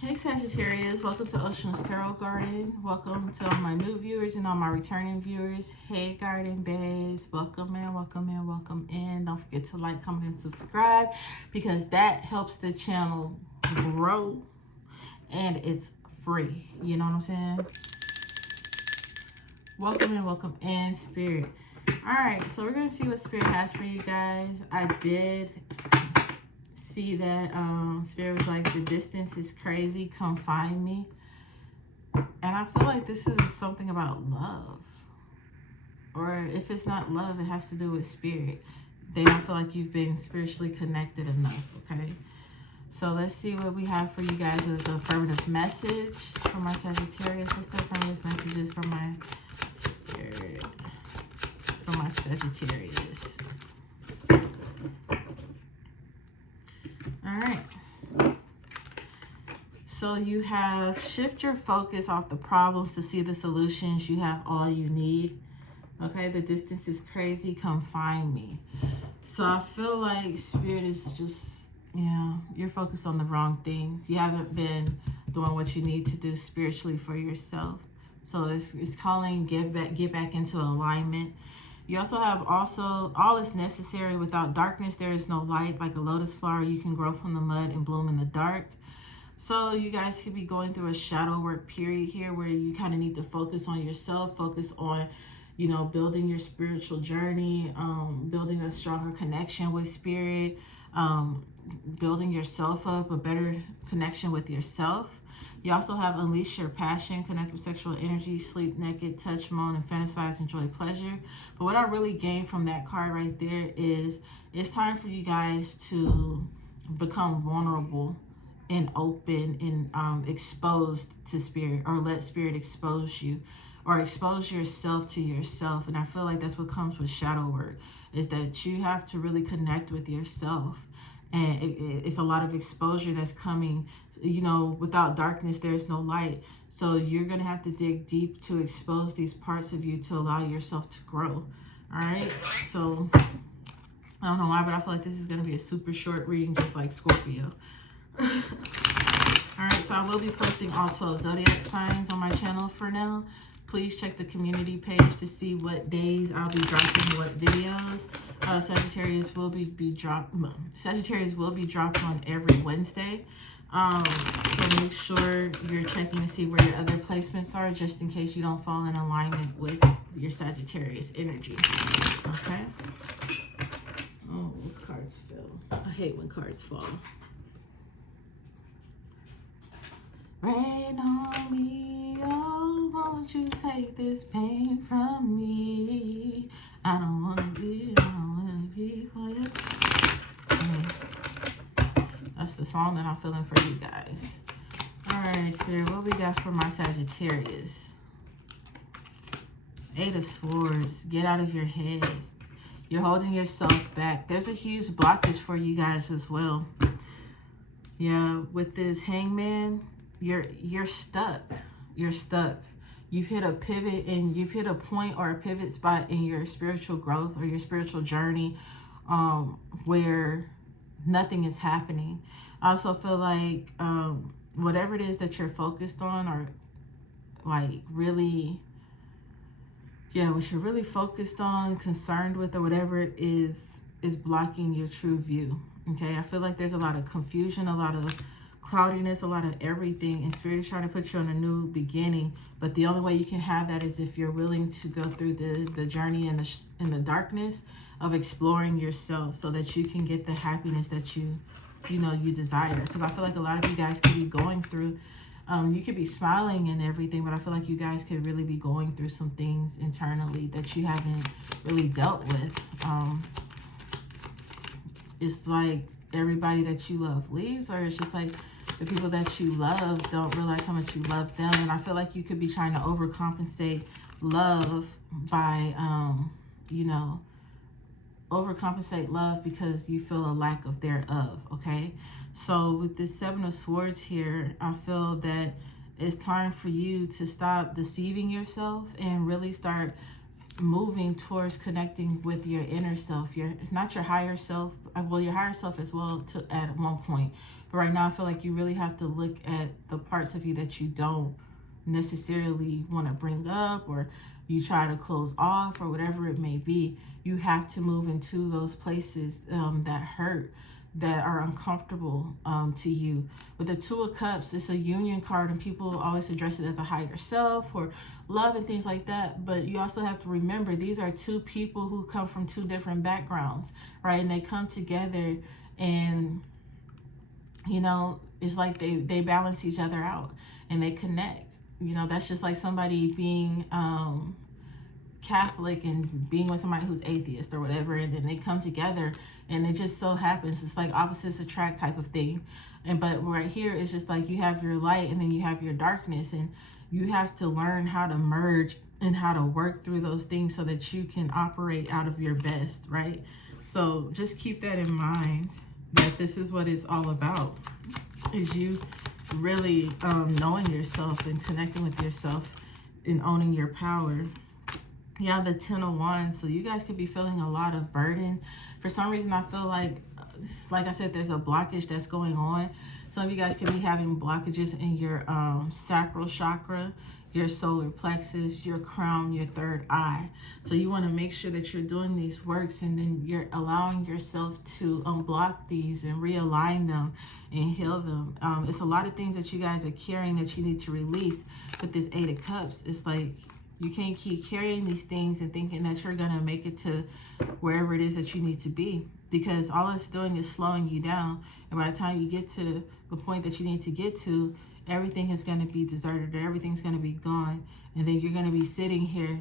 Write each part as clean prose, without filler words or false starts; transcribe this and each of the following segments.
Hey Sagittarius, welcome to Ocean's Tarot Garden. Welcome to all my new viewers and all my returning viewers. Hey Garden babes, welcome in, welcome in, welcome in. Don't forget to like, comment, and subscribe because that helps the channel grow and it's free. You know what I'm saying? Welcome in, Spirit. Alright, so we're going to see what Spirit has for you guys. I did see that Spirit was like, the distance is crazy, come find me. And I feel like this is something about love, or if it's not love, it has to do with spirit. They don't feel like you've been spiritually connected enough. Okay, so let's see what we have for you guys as the affirmative message for my Sagittarius. What's the affirmative messages for my spirit, for my Sagittarius? All right. So you have shift your focus off the problems to see the solutions. You have all you need. Okay, the distance is crazy. Come find me. So I feel like Spirit is just, you're focused on the wrong things. You haven't been doing what you need to do spiritually for yourself. So it's calling get back into alignment. You also have all is necessary. Without darkness, there is no light. Like a lotus flower, you can grow from the mud and bloom in the dark. So you guys could be going through a shadow work period here where you kind of need to focus on yourself, focus on, building your spiritual journey, building a stronger connection with spirit, building yourself up, a better connection with yourself. You also have unleash your passion, connect with sexual energy, sleep naked, touch, moan, and fantasize, enjoy pleasure. But what I really gained from that card right there is it's time for you guys to become vulnerable and open and exposed to spirit, or let spirit expose you, or expose yourself to yourself. And I feel like that's what comes with shadow work, is that you have to really connect with yourself. And it's a lot of exposure that's coming. Without darkness, there's no light. So you're going to have to dig deep to expose these parts of you to allow yourself to grow. All right. So I don't know why, but I feel like this is going to be a super short reading, just like Scorpio. All right. So I will be posting all 12 zodiac signs on my channel for now. Please check the community page to see what days I'll be dropping what videos. Sagittarius will be dropped on every Wednesday. So make sure you're checking to see where your other placements are, just in case you don't fall in alignment with your Sagittarius energy. Okay. Oh, those cards fell. I hate when cards fall. Rain on me, oh, won't you take this pain from me? I don't wanna be for you. That's the song that I'm feeling for you guys. All right, Spirit, what we got for my Sagittarius? 8 of Swords. Get out of your heads. You're holding yourself back. There's a huge blockage for you guys as well. Yeah, with this Hangman, you're stuck. You're stuck. You've hit a pivot, and you've hit a point or a pivot spot in your spiritual growth or your spiritual journey, where nothing is happening. I also feel like whatever it is that you're focused on, or like really, what you're really focused on, concerned with, or whatever it is blocking your true view. Okay, I feel like there's a lot of confusion, a lot of cloudiness, a lot of everything, and Spirit is trying to put you on a new beginning. But the only way you can have that is if you're willing to go through the journey in the darkness of exploring yourself, so that you can get the happiness that you desire. Because I feel like a lot of you guys could be going through, you could be smiling and everything, but I feel like you guys could really be going through some things internally that you haven't really dealt with. It's like everybody that you love leaves, or it's just like the people that you love don't realize how much you love them. And I feel like you could be trying to overcompensate love by, overcompensate love because you feel a lack of thereof. Okay, so with this 7 of Swords here, I feel that it's time for you to stop deceiving yourself and really start moving towards connecting with your inner self, not your higher self, well, your higher self as well at one point, But right now, I feel like you really have to look at the parts of you that you don't necessarily want to bring up, or you try to close off, or whatever it may be. You have to move into those places that hurt, that are uncomfortable to you. With the Two of Cups, it's a union card, and people always address it as a higher self or love and things like that. But you also have to remember, these are two people who come from two different backgrounds, right? And they come together, and you know, it's like they balance each other out and they connect. You know, that's just like somebody being Catholic and being with somebody who's atheist or whatever, and then they come together, and it just so happens it's like opposites attract type of thing. And but right here it's just like you have your light and then you have your darkness, and you have to learn how to merge and how to work through those things so that you can operate out of your best, right? So just keep that in mind, that this is what it's all about, is you really knowing yourself and connecting with yourself and owning your power. You have the Ten of Wands, so you guys could be feeling a lot of burden. For some reason, I feel like I said, there's a blockage that's going on. Some of you guys could be having blockages in your sacral chakra, your solar plexus, your crown, your third eye. So you want to make sure that you're doing these works, and then you're allowing yourself to unblock these and realign them and heal them. It's a lot of things that you guys are carrying that you need to release. With this Eight of Cups, it's like you can't keep carrying these things and thinking that you're going to make it to wherever it is that you need to be, because all it's doing is slowing you down. And by the time you get to the point that you need to get to, everything is going to be deserted, or everything's going to be gone. And then you're going to be sitting here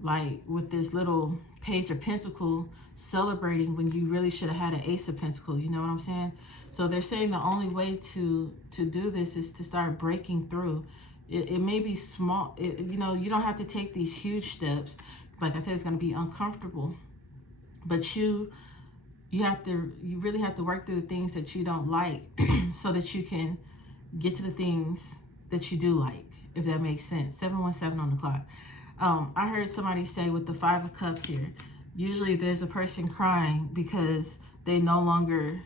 like with this little Page of Pentacles celebrating, when you really should have had an Ace of Pentacles. You know what I'm saying? So they're saying the only way to do this is to start breaking through. It may be small, you know, you don't have to take these huge steps. Like I said, it's going to be uncomfortable, but you really have to work through the things that you don't like so that you can get to the things that you do like, if that makes sense. 717 on the clock. I heard somebody say with the Five of Cups here, usually there's a person crying because they no longer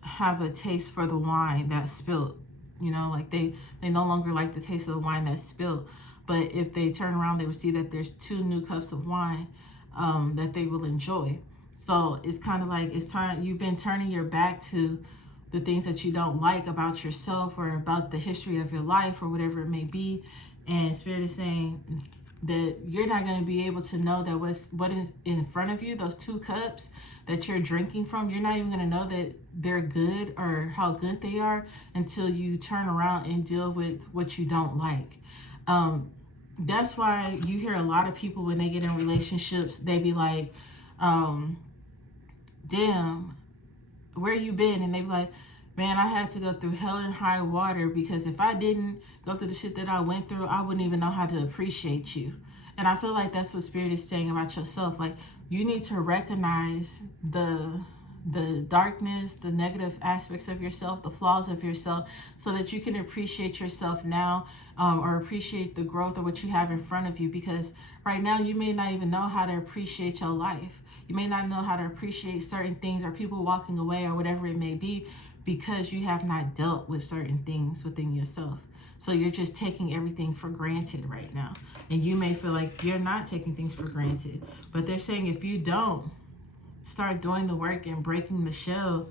have a taste for the wine that's spilled. You know, like they no longer like the taste of the wine that's spilled. But if they turn around, they will see that there's 2 new cups of wine that they will enjoy. So it's kind of like it's time, you've been turning your back to the things that you don't like about yourself, or about the history of your life, or whatever it may be. And Spirit is saying that you're not going to be able to know that what is in front of you, those 2 cups that you're drinking from, you're not even going to know that they're good or how good they are until you turn around and deal with what you don't like. That's why you hear a lot of people when they get in relationships, they be like, damn, where you been? And they be like, man, I had to go through hell and high water, because if I didn't go through the shit that I went through, I wouldn't even know how to appreciate you. And I feel like that's what Spirit is saying about yourself. Like, you need to recognize the darkness, the negative aspects of yourself, the flaws of yourself, so that you can appreciate yourself now, or appreciate the growth of what you have in front of you. Because right now you may not even know how to appreciate your life. You may not know how to appreciate certain things, or people walking away, or whatever it may be, because you have not dealt with certain things within yourself. So you're just taking everything for granted right now. And you may feel like you're not taking things for granted. But they're saying if you don't start doing the work and breaking the shell,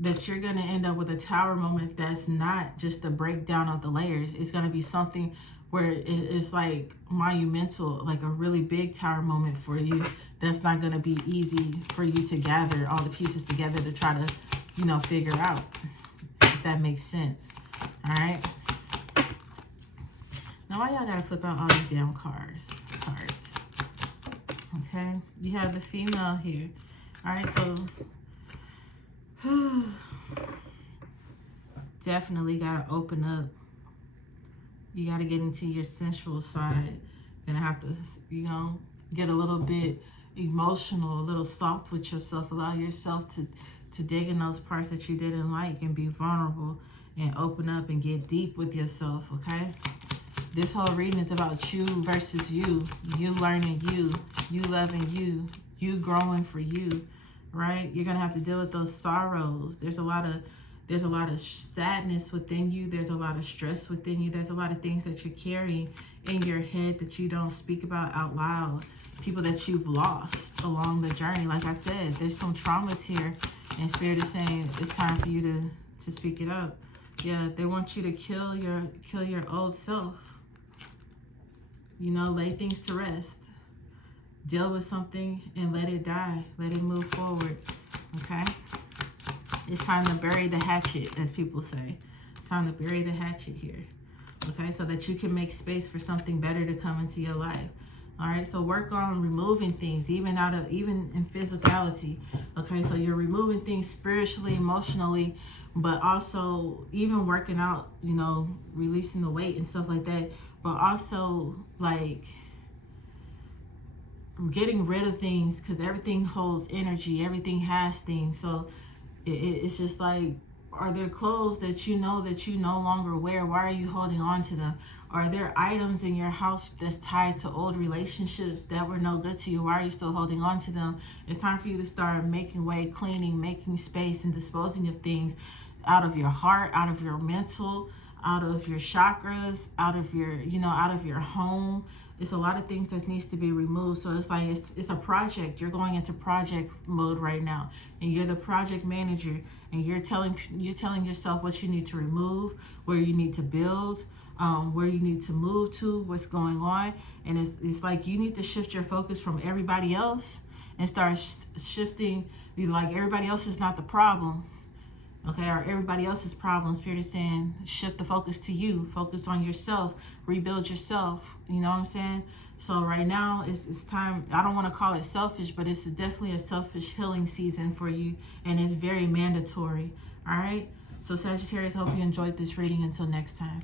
that you're going to end up with a tower moment that's not just a breakdown of the layers. It's going to be something where it's like monumental, like a really big tower moment for you. That's not going to be easy for you to gather all the pieces together to try to, you know, figure out, if that makes sense. All right. Now, why y'all got to flip out all these damn cards? Okay. You have the female here. All right. So definitely got to open up. You got to get into your sensual side. You're going to have to, you know, get a little bit emotional, a little soft with yourself. Allow yourself to dig in those parts that you didn't like, and be vulnerable and open up and get deep with yourself, okay? This whole reading is about you versus you learning you loving you growing for you, right? You're going to have to deal with those sorrows. There's a lot of There's a lot of sadness within you. There's a lot of stress within you. There's a lot of things that you're carrying in your head that you don't speak about out loud. People that you've lost along the journey. Like I said, there's some traumas here, and Spirit is saying it's time for you to speak it up. Yeah, they want you to kill your old self. You know, lay things to rest. Deal with something and let it die. Let it move forward. Okay? It's time to bury the hatchet, as people say. It's time to bury the hatchet here. Okay? So that you can make space for something better to come into your life. All right? So work on removing things, even in physicality. Okay? So you're removing things spiritually, emotionally, but also even working out, you know, releasing the weight and stuff like that. But also, like, getting rid of things, because everything holds energy. Everything has things. So it's just like, are there clothes that you know no longer wear? Why are you holding on to them? Are there items in your house that's tied to old relationships that were no good to you? Why are you still holding on to them? It's time for you to start making way, cleaning, making space, and disposing of things out of your heart, out of your mental, out of your chakras, out of your, you know, out of your home. It's a lot of things that needs to be removed. So it's like, it's a project. You're going into project mode right now, and you're the project manager, and you're telling yourself what you need to remove, where you need to build, where you need to move to, what's going on. And it's like you need to shift your focus from everybody else and start shifting. Like, everybody else is not the problem. Okay, or everybody else's problem. Spirit is saying, shift the focus to you. Focus on yourself. Rebuild yourself. You know what I'm saying? So right now, it's time. I don't want to call it selfish, but it's definitely a selfish healing season for you. And it's very mandatory. All right? So Sagittarius, hope you enjoyed this reading. Until next time.